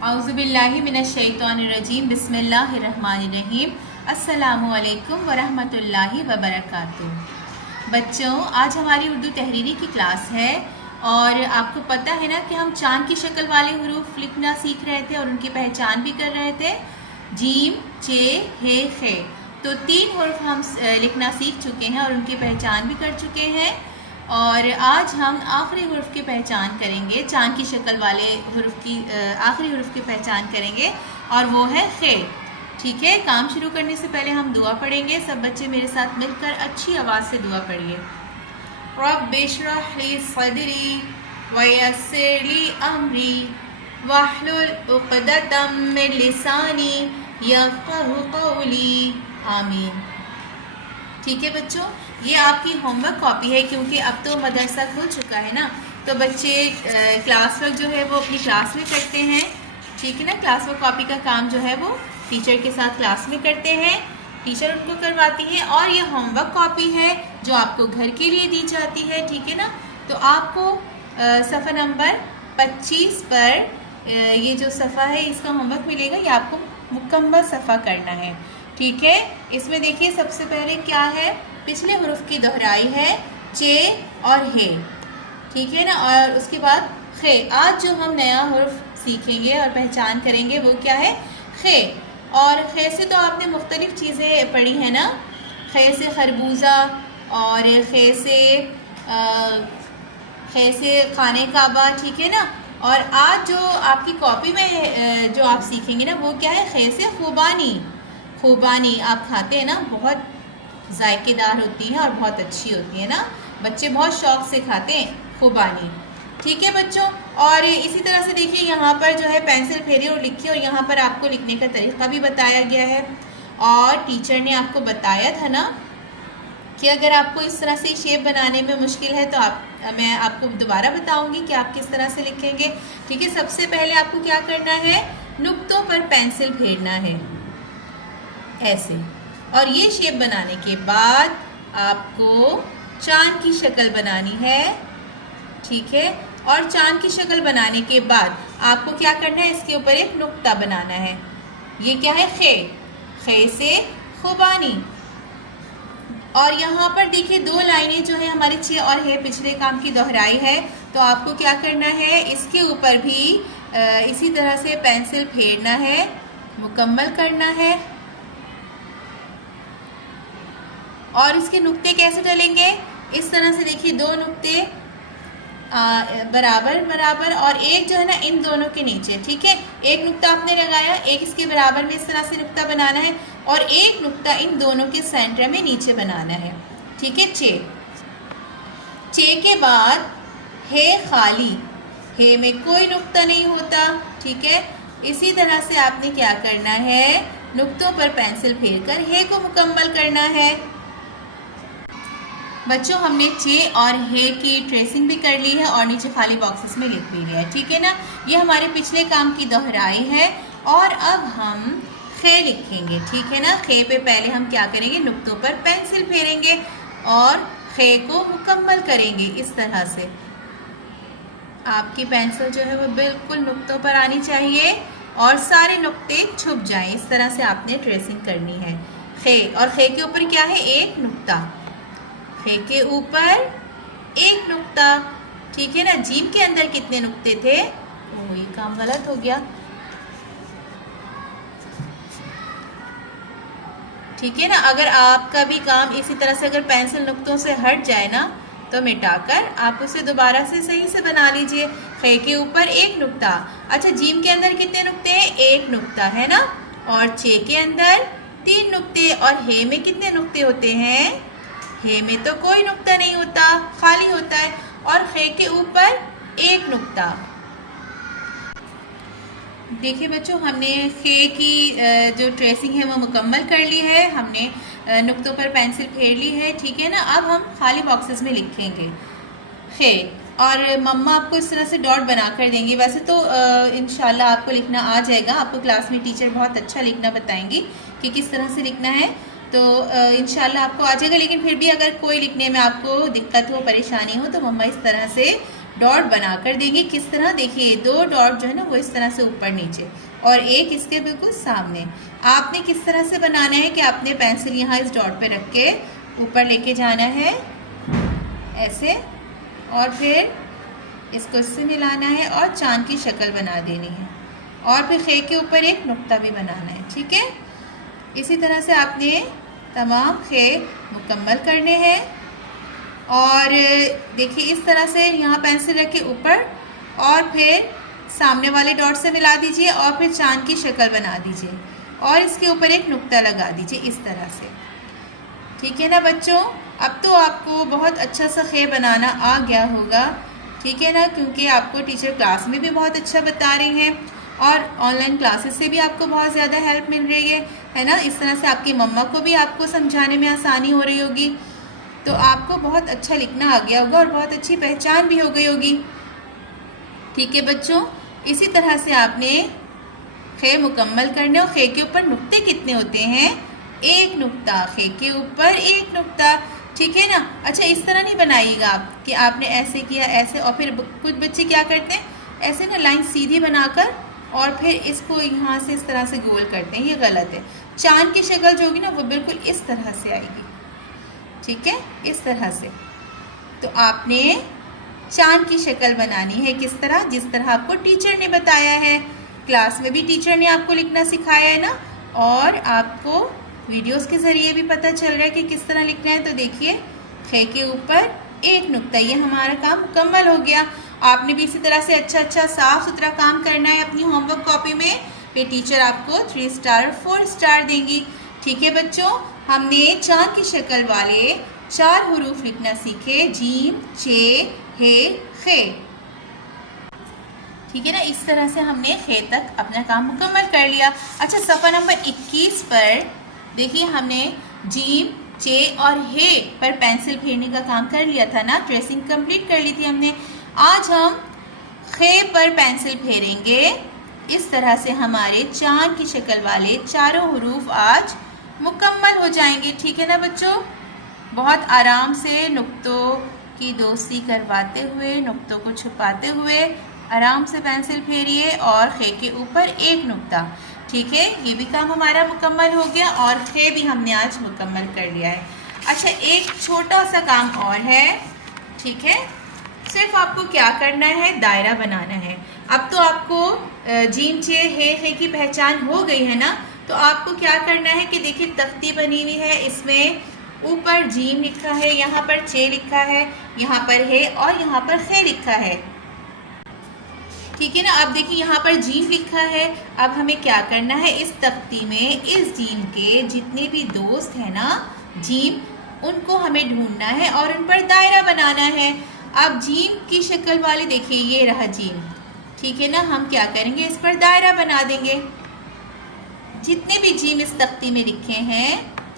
औज़ुबिल्लाहि मिनश्शैतानिर्रजीम बिस्मिल्लाहिर्रहमानिर्रहीम अस्सलामु अलैकुम वरहमतुल्लाहि वबरकातुहू। बच्चों, आज हमारी उर्दू तहरीरी की क्लास है और आपको पता है ना कि हम चांद की शक्ल वाले हुरूफ लिखना सीख रहे थे और उनकी पहचान भी कर रहे थे। जीम, चे, हे, खे, तो 3 हुरूफ हम लिखना सीख चुके हैं और उनकी पहचान भी कर चुके हैं। और आज हम आखिरी हुरूफ की पहचान करेंगे, चांद की शक्ल वाले हुरूफ की आखिरी हुरूफ की पहचान करेंगे और वो है खे। ठीक है, काम शुरू करने से पहले हम दुआ पढ़ेंगे। सब बच्चे मेरे साथ मिलकर अच्छी आवाज़ से दुआ पढ़िए। रब्बि इश्रह ली सदरी वयस्सिर ली अमरी वहलुल उक़दतम मिन लिसानी यफ़क़हू क़ौली, आमीन। ठीक है बच्चों, ये आपकी होमवर्क कॉपी है क्योंकि अब तो मदरसा खुल चुका है ना, तो बच्चे क्लास वर्क जो है वो अपनी क्लास में करते हैं। ठीक है ना, क्लास वर्क कॉपी का काम जो है वो टीचर के साथ क्लास में करते हैं, टीचर उनको करवाती है। और ये होमवर्क कॉपी है जो आपको घर के लिए दी जाती है। ठीक है ना, तो आपको सफ़ा नंबर 25 पर ये जो सफ़ा है इसका होमवर्क मिलेगा, ये आपको मुकम्मल सफ़ा करना है। ठीक है, इसमें देखिए सबसे पहले क्या है, पिछले हुरूफ की दोहराई है चे और हे। ठीक है ना, और उसके बाद खे। आज जो हम नया हुरूफ सीखेंगे और पहचान करेंगे वो क्या है, खे। और खे से तो आपने मुख्तलिफ़ चीज़ें पढ़ी हैं ना, खे से खरबूजा और खे से खाने काबा। ठीक है ना, और आज जो आपकी कॉपी में जो आप सीखेंगे ना वो क्या है, खे से खुबानी। खुबानी आप खाते हैं ना, बहुत जायकेदार होती है और बहुत अच्छी होती है ना, बच्चे बहुत शौक़ से खाते हैं खुबानी। ठीक है बच्चों, और इसी तरह से देखिए यहाँ पर जो है पेंसिल फेरिए और लिखिए, और यहाँ पर आपको लिखने का तरीक़ा भी बताया गया है। और टीचर ने आपको बताया था ना कि अगर आपको इस तरह से शेप बनाने में मुश्किल है तो मैं आपको दोबारा बताऊंगी कि आप किस तरह से लिखेंगे। ठीक है, सबसे पहले आपको क्या करना है, नुक्तों पर पेंसिल फेरना है ऐसे, और ये शेप बनाने के बाद आपको चांद की शक्ल बनानी है। ठीक है, और चांद की शक्ल बनाने के बाद आपको क्या करना है, इसके ऊपर एक नुक्ता बनाना है। ये क्या है, खे। खे से खुबानी। और यहाँ पर देखिए 2 लाइनें जो है हमारी चे और हे पिछले काम की दोहराई है, तो आपको क्या करना है, इसके ऊपर भी इसी तरह से पेंसिल फेरना है, मुकम्मल करना है। और इसके नुक्ते कैसे डलेंगे, इस तरह से देखिए 2 नुक्ते बराबर बराबर और एक जो है ना इन दोनों के नीचे। ठीक है, एक नुक्ता आपने लगाया, एक इसके बराबर में इस तरह से नुक्ता बनाना है और एक नुक्ता इन दोनों के सेंटर में नीचे बनाना है। ठीक है, चे। चे के बाद हे खाली, हे में कोई नुक्ता नहीं होता। ठीक है, इसी तरह से आपने क्या करना है, नुक्तों पर पेंसिल फेरकर हे को मुकम्मल करना है। बच्चों, हमने चे और हे की ट्रेसिंग भी कर ली है और नीचे खाली बॉक्सेस में लिख भी लिया है। ठीक है ना, ये हमारे पिछले काम की दोहराई है। और अब हम खे लिखेंगे। ठीक है ना, खे पे पहले हम क्या करेंगे, नुक्तों पर पेंसिल फेरेंगे और खे को मुकम्मल करेंगे। इस तरह से आपकी पेंसिल जो है वो बिल्कुल नुक्तों पर आनी चाहिए और सारे नुक्ते छुप जाएं। इस तरह से आपने ट्रेसिंग करनी है। खे, और खे के ऊपर क्या है, एक नुक्ता। खे के ऊपर एक नुक्ता। ठीक है ना, जीम के अंदर कितने नुक्ते थे, ओह ये काम गलत हो गया। ठीक है ना, अगर आपका भी काम इसी तरह से अगर पेंसिल नुक्तों से हट जाए ना तो मिटाकर आप उसे दोबारा से सही से बना लीजिए। खे के ऊपर एक नुक्ता। अच्छा, जीम के अंदर कितने नुक्ते हैं, एक नुक्ता है ना, और चे के अंदर 3 नुक्ते। और हे में कितने नुक्ते होते हैं, हे में तो कोई नुक्ता नहीं होता, खाली होता है। और खे के ऊपर एक नुक्ता। देखिए बच्चों, हमने खे की जो ट्रेसिंग है वो मुकम्मल कर ली है, हमने नुक्तों पर पेंसिल फेर ली है। ठीक है ना, अब हम खाली बॉक्सेस में लिखेंगे खे, और मम्मा आपको इस तरह से डॉट बना कर देंगी। वैसे तो इंशाल्लाह आपको लिखना आ जाएगा, आपको क्लास में टीचर बहुत अच्छा लिखना बताएंगी कि किस तरह से लिखना है, तो इंशाल्लाह आपको आ जाएगा। लेकिन फिर भी अगर कोई लिखने में आपको दिक्कत हो, परेशानी हो, तो मम्मा इस तरह से डॉट बना कर देंगे। किस तरह, देखिए 2 डॉट जो है ना वो इस तरह से ऊपर नीचे और एक इसके बिल्कुल सामने। आपने किस तरह से बनाना है कि आपने पेंसिल यहाँ इस डॉट पे रख के ऊपर लेके जाना है ऐसे, और फिर इसको इससे मिलाना है और चांद की शक्ल बना देनी है, और फिर खे के ऊपर एक नुक्ता भी बनाना है। ठीक है, इसी तरह से आपने तमाम खे मुकम्मल करने हैं। और देखिए इस तरह से यहाँ पेंसिल रख के ऊपर और फिर सामने वाले डॉट से मिला दीजिए और फिर चांद की शक्ल बना दीजिए और इसके ऊपर एक नुक्ता लगा दीजिए इस तरह से। ठीक है ना बच्चों, अब तो आपको बहुत अच्छा सा खे बनाना आ गया होगा। ठीक है ना, क्योंकि आपको टीचर क्लास में भी बहुत अच्छा बता रही हैं और ऑनलाइन क्लासेस से भी आपको बहुत ज़्यादा हेल्प मिल रही है ना। इस तरह से आपकी मम्मा को भी आपको समझाने में आसानी हो रही होगी, तो आपको बहुत अच्छा लिखना आ गया होगा और बहुत अच्छी पहचान भी हो गई होगी। ठीक है बच्चों, इसी तरह से आपने खे मुकम्मल करने, और खे के ऊपर नुक्ते कितने होते हैं, एक नुक्ता, खे के ऊपर एक नुक्ता। ठीक है ना। अच्छा, इस तरह नहीं बनाइएगा आप कि आपने ऐसे किया ऐसे, और फिर कुछ बच्चे क्या करते हैं ऐसे ना लाइन सीधी बनाकर और फिर इसको यहाँ से इस तरह से गोल करते हैं, ये गलत है। चांद की शक्ल जो होगी ना वो बिल्कुल इस तरह से आएगी। ठीक है, इस तरह से। तो आपने चांद की शक्ल बनानी है किस तरह, जिस तरह आपको टीचर ने बताया है। क्लास में भी टीचर ने आपको लिखना सिखाया है ना, और आपको वीडियोस के ज़रिए भी पता चल रहा है कि किस तरह लिखना है। तो देखिए खे के ऊपर एक नुक्ता, ये हमारा काम मुकम्मल हो गया। आपने भी इसी तरह से अच्छा साफ सुथरा काम करना है अपनी होमवर्क कॉपी में, फिर टीचर आपको 3 स्टार 4 स्टार देंगी। ठीक है बच्चों, हमने चांद की शक्ल वाले 4 हुरूफ लिखना सीखे, जीम, चे, हे, खे। ठीक है ना, इस तरह से हमने खे तक अपना काम मुकम्मल कर लिया। अच्छा, सफ़ा नंबर 21 पर देखिए हमने जीम, चे और हे पर पेंसिल फेरने का काम कर लिया था ना, ट्रेसिंग कंप्लीट कर ली थी हमने। आज हम खे पर पेंसिल फेरेंगे। इस तरह से हमारे चांद की शक्ल वाले 4 हुरूफ आज मुकम्मल हो जाएंगे। ठीक है ना बच्चों, बहुत आराम से नुक्तों की दोस्ती करवाते हुए, नुक्तों को छुपाते हुए आराम से पेंसिल फेरिए और खे के ऊपर एक नुक्ता। ठीक है, ये भी काम हमारा मुकम्मल हो गया और खे भी हमने आज मुकम्मल कर लिया है। अच्छा, एक छोटा सा काम और है। ठीक है, सिर्फ आपको क्या करना है, दायरा बनाना है। अब तो आपको जीम, चे, हे की पहचान हो गई है ना, तो आपको क्या करना है कि देखिए तख्ती बनी हुई है, इसमें ऊपर जीम लिखा है, यहाँ पर चे लिखा है, यहाँ पर हे और यहाँ पर खे लिखा है। ठीक है ना, अब देखिए यहाँ पर जीम लिखा है। अब हमें क्या करना है, इस तख्ती में इस जीम के जितने भी दोस्त हैं ना जीम, उनको हमें ढूंढना है और उन पर दायरा बनाना है। अब जीम की शक्ल वाले देखिए ये रहा जीम। ठीक है ना, हम क्या करेंगे, इस पर दायरा बना देंगे। जितने भी जीम इस तख्ती में लिखे हैं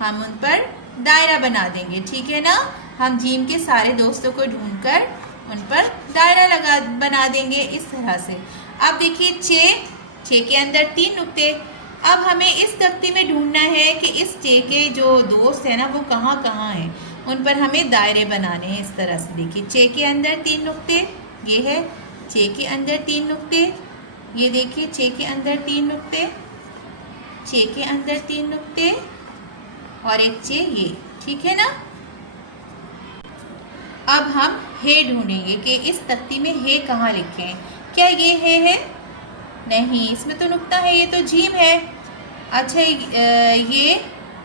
हम उन पर दायरा बना देंगे। ठीक है ना, हम जीम के सारे दोस्तों को ढूंढकर उन पर दायरा बना देंगे इस तरह से। अब देखिए चे के अंदर 3 नुक्ते। अब हमें इस तख्ती में ढूंढना है कि इस चे के जो दोस्त हैं ना वो कहाँ कहाँ हैं, उन पर हमें दायरे बनाने हैं इस तरह से। देखिए चे के अंदर 3 नुक्ते, ये है चे के अंदर 3 नुक्ते, ये देखिए चे के अंदर 3 नुक्ते, चे के अंदर 3 नुक्ते और एक चे ये। ठीक है ना, अब हम हे ढूंढेंगे कि इस तख्ती में हे कहाँ लिखें। क्या ये हे है? नहीं, इसमें तो नुक्ता है, ये तो जीम है। अच्छा, ये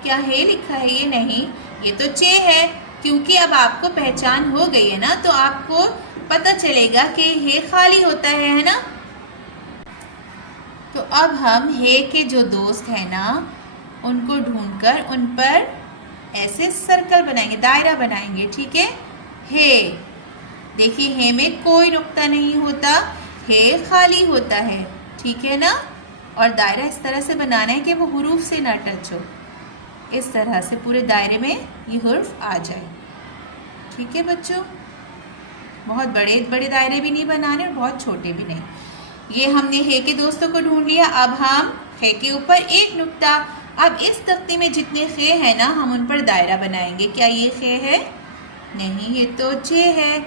क्या हे लिखा है? ये नहीं, ये तो चे है। क्योंकि अब आपको पहचान हो गई है ना, तो आपको पता चलेगा कि हे खाली होता है ना। तो अब हम हे के जो दोस्त हैं ना उनको ढूंढकर उन पर ऐसे सर्कल बनाएंगे, दायरा बनाएंगे। ठीक है, हे देखिए हे में कोई नुक्ता नहीं होता, हे खाली होता है। ठीक है ना, और दायरा इस तरह से बनाना है कि वो हुरूफ से ना टच हो, इस तरह से पूरे दायरे में ये हुरूफ आ जाए। ठीक है बच्चों, बहुत बड़े बड़े दायरे भी नहीं बनाने और बहुत छोटे भी नहीं। ये हमने हे के दोस्तों को ढूंढ लिया। अब हम हे के ऊपर एक नुक्ता। अब इस तख्ती में जितने खे हैं ना हम उन पर दायरा बनाएंगे। क्या ये खे है? नहीं, ये तो चे है।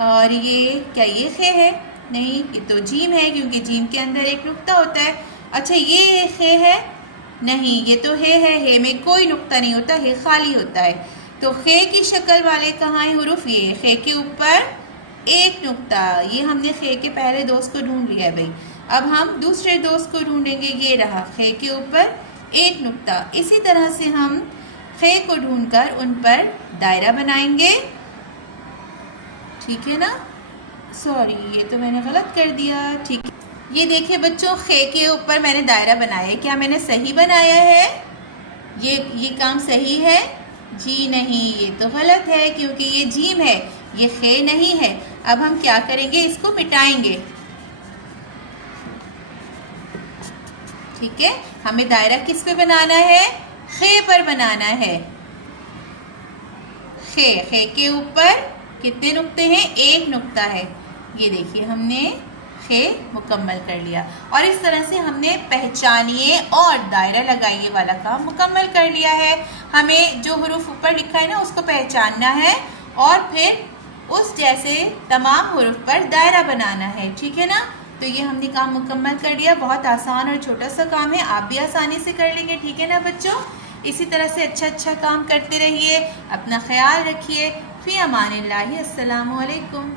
और ये क्या ये खे है? नहीं, ये तो जीम है क्योंकि जीम के अंदर एक नुक्ता होता है। अच्छा ये खे है? नहीं, ये तो है में कोई नुक्ता नहीं होता, है खाली होता है। तो खे की शक्ल वाले कहाँ है हुरूफ? ये खे के ऊपर एक नुक्ता। ये हमने खे के पहले दोस्त को ढूंढ लिया है भाई। अब हम दूसरे दोस्त को ढूंढेंगे। ये रहा खे के ऊपर एक नुक्ता। इसी तरह से हम खे को ढूंढकर उन पर दायरा बनाएंगे, ठीक है ना? सॉरी, ये तो मैंने गलत कर दिया। ठीक है, ये देखिए बच्चों, खे के ऊपर मैंने दायरा बनाया है। क्या मैंने सही बनाया है? ये काम सही है? जी नहीं, ये तो गलत है क्योंकि ये जीम है, ये खे नहीं है। अब हम क्या करेंगे? इसको मिटाएंगे। ठीक है, हमें दायरा किस पे बनाना है? खे पर बनाना है। खे के ऊपर कितने नुक्ते हैं? एक नुक्ता है। ये देखिए हमने खे मुकम्मल कर लिया। और इस तरह से हमने पहचानिए और दायरा लगाइए वाला काम मुकम्मल कर लिया है। हमें जो हुरूफ ऊपर लिखा है ना उसको पहचानना है और फिर उस जैसे तमाम हुरूफ पर दायरा बनाना है, ठीक है ना? तो ये हमने काम मुकम्मल कर लिया। बहुत आसान और छोटा सा काम है, आप भी आसानी से कर लेंगे, ठीक है ना बच्चों? इसी तरह से अच्छा काम करते रहिए। अपना ख्याल रखिए। फ़ी अमानिल्लाहि। अस्सलामु अलैकुम।